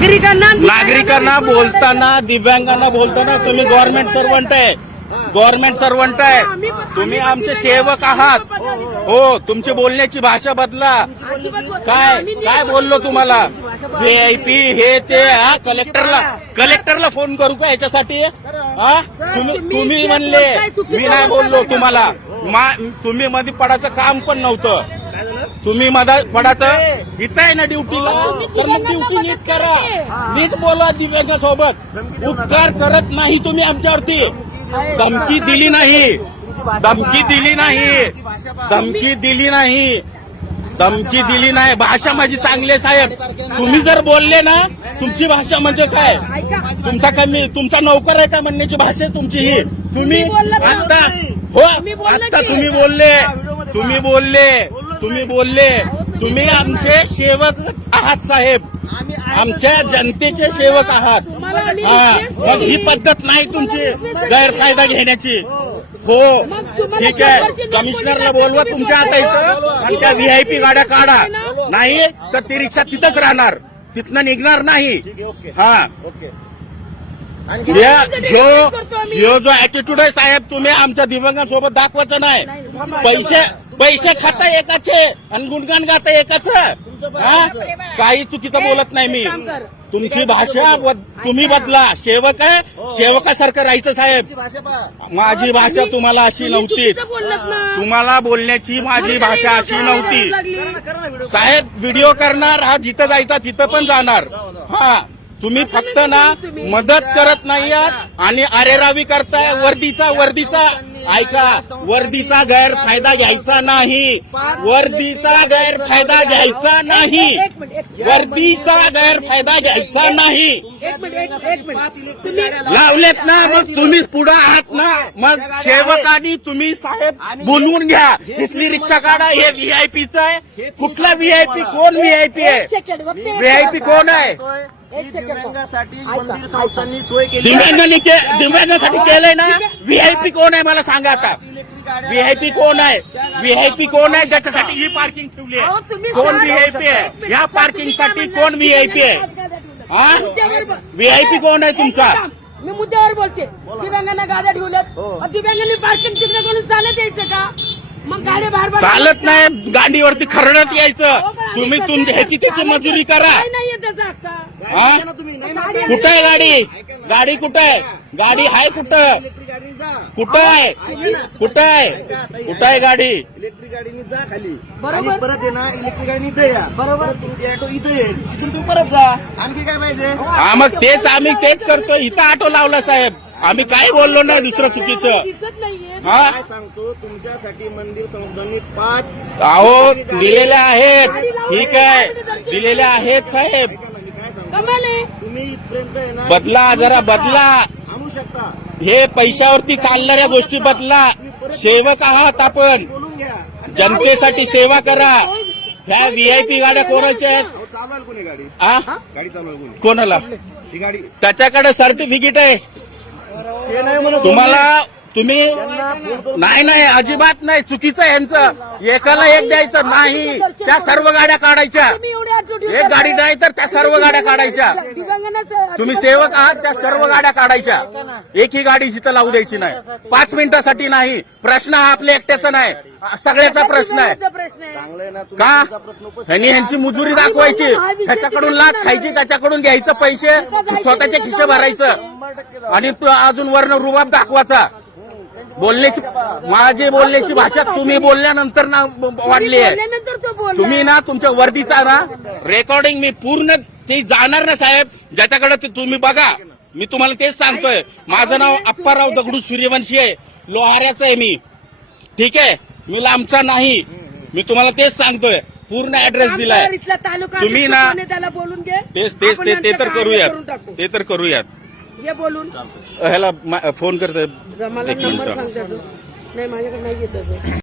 नागरिकांना नागरिकांना बोलताना दिव्यांगांना बोलताना तुम्ही गव्हर्नमेंट सर्वंट आहे. गव्हर्नमेंट सर्वंट आहे. तुम्ही आमचे सेवक आहात. हो तुमची बोलण्याची भाषा बदला. काय काय बोललो तुम्हाला? व्हीआयपी हे ते हा कलेक्टरला कलेक्टरला फोन करू का याच्यासाठी? हा? तुम्ही तुम्ही म्हणले मी नाही बोललो तुम्हाला. मा- तुम्ही मध्ये पडायचं काम पण नव्हतं. तुम्ही मधा पडायचं इथं आहे ना ड्युटीला तर मग ड्युटी नीट करा. नीट बोला दिव्यांगासोबत उपकार करत नाही तुम्ही आमच्यावरती. धमकी दिली नाही. धमकी दिली नाही. धमकी दिली नाही. धमकी दिली नाही. भाषा माझी चांगली आहे साहेब. तुम्ही जर बोलले ना तुमची भाषा म्हणजे काय? तुमचा कमी तुमचा नोकर आहे का म्हणण्याची भाषा आहे तुमची ही? तुम्ही आता हो आता तुम्ही बोलले. तुम्ही बोलले. तुम्ही बोलले. तुम्ही आमचे सेवक आहात साहेब. आमच्या जनतेचे सेवक आहात. हा मग ही पद्धत नाही तुमची गैरफायदा घेण्याची. हो. ठीक आहे. कमिशनरला बोलवा तुमच्या आता इथं आणि त्या व्हीआयपी गाड्या काढा. नाही तर ती रिक्षा तिथंच राहणार. तिथनं निघणार नाही. हा. जो जो ऍटिट्यूड आहे साहेब तुम्ही आमच्या दिव्यांगांसोबत दाखवायचं नाही. पैसे पैसे खाता एकाचे आणि गुणगान गाता एकाच. हा? काही चुकीचं बोलत नाही मी. तुमची भाषा तुम्ही बदला. सेवक आहे. सेवकासारखं राहायचं साहेब. माझी भाषा तुम्हाला अशी नव्हतीच. तुम्हाला बोलण्याची माझी भाषा अशी नव्हती. साहेब व्हिडिओ करणार हा जिथं जायचा तिथं पण जाणार. हा. तुम्ही फक्त ना मदत करत नाही आहात आणि अरेरावी करताय. वर्दीचा वर्दीचा. ऐका वर्दीचा गैरफायदा घ्यायचा नाही. वर्दीचा गैरफायदा घ्यायचा नाही. वर्दीचा गैरफायदा घ्यायचा नाही. लावलेत ना मग तुम्ही पुढे आहात ना. मग सेवकांनी तुम्ही साहेब बोलवून घ्या. इथली रिक्षा काढा हे व्हीआयपीच आहे. कुठला व्हीआयपी कोण व्हीआयपी आहे? व्हीआयपी कोण आहे? दिव्यांगासाठी ऐका, मंदिर ऐका. संस्थांनी सोय केली दिव्यांगांनी के- दिव्यांगासाठी केलंय ना? व्हीआयपी कोण आहे मला सांगा आता. व्हीआयपी कोण आहे? व्हीआयपी कोण आहे? ज्याच्यासाठी ही पार्किंग ठेवली अहो, आहे कोण सांगा. व्हीआयपी आहे. या पार्किंगसाठी? कोण व्हीआयपी आहे? हा? व्हीआयपी कोण आहे तुमचा? मी मुद्द्यावर बोलते. दिव्यांगांना गाड्या ठेवल्यात. हो. दिव्यांगांनी पार्किंग तिकडे कोणी चालत यायचं का? चालत नाही. गाडीवरती खरडत यायचं. तुम्ही तुम ह्याची त्याची मजुरी करा. काय हा? गाडी कुठं आहे गाडी? गाडी कुठं आहे? गाडी आहे कुठं? कुठं आहे? कुठं आहे? कुठं आहे? गाडी? इलेक्ट्रिक गाडीने जा खाली. बरोबर. आणि परत ये ना इलेक्ट्रिक गाडीने इथे या. बरोबर. तुमची ऑटो इथे येईल इथून तुम्ही परत जा. आणखी काय पाहिजे? हा मग तेच आम्ही तेच करतो इथं ऑटो लावला साहेब. आम्ही काही बोललो नाही दुसरं चुकीचं. दिसत नाहीये. हा काय सांगतो तुमच्यासाठी मंदिर संस्थांनी पाच अहो दिलेले आहेत. ठीक आहे. दिलेले आहेत साहेब. ऐका ना, मी काय सांगतो. कमाल. आहे तुम्ही इथपर्यंत बदला जरा बदला. आणू शकता. हे पैशावरती चालणाऱ्या गोष्टी बदला. सेवक आहात आपण. बोलून घ्या. जनतेसाठी सेवा करा. ह्या व्हीआयपी गाड्या कोणाच्या आहेत? अहो, चालवाल कोणी गाडी? आ? गाडी चालवाल कोणी? कोणाला? ही गाडी. त्याच्याकडे सर्टिफिकेट आहे. ते नाही म्हणत तुम्हाला तुम्ही नाही नाही अजिबात नाही. चुकीचं आहे यांचं. एकाला एक द्यायचं नाही. त्या सर्व गाड्या काढायच्या. एक गाडी नाही तर त्या सर्व गाड्या काढायच्या. तुम्ही सेवक आहात त्या सर्व गाड्या काढायच्या. एकही गाडी जिथं लावू द्यायची नाही. पाच मिनिटासाठी नाही. प्रश्न हा आपल्या एकट्याचा नाही. सगळ्याचा प्रश्न आहे. का? त्यांनी यांची ह्यांची मुजुरी दाखवायची. त्याच्याकडून लाच खायची त्याच्याकडून घ्यायचं पैसे. स्वतःचे खिसे भरायचं. आणि अजून वर्ण रुबाब दाखवायचा. बोलण्याची माझी बोलण्याची भाषा तुम्ही बोलल्यानंतर ना वाढली आहे. तुम्ही ना तुमच्या वर्दीचा ना रेकॉर्डिंग मी पूर्ण ते जाणार ना साहेब. ज्याच्याकडे ते तुम्ही बघा. मी तुम्हाला तेच सांगतोय. माझं नाव अप्पाराव दगडू सूर्यवंशी आहे. लोहाऱ्याचं आहे मी. ठीक आहे? मी लांबचा नाही. मी तुम्हाला तेच सांगतोय. पूर्ण ऍड्रेस दिलाय. तुम्ही ना- बोलून घे? तेच तेच ते तर कार्य करूयात. ते तर करूयात. ये बोलून. ह्याला मा- फोन करतोय मला एक नंबर मिनिट सांग त्याचं नाही माझ्याकडे नाही येत त्याचं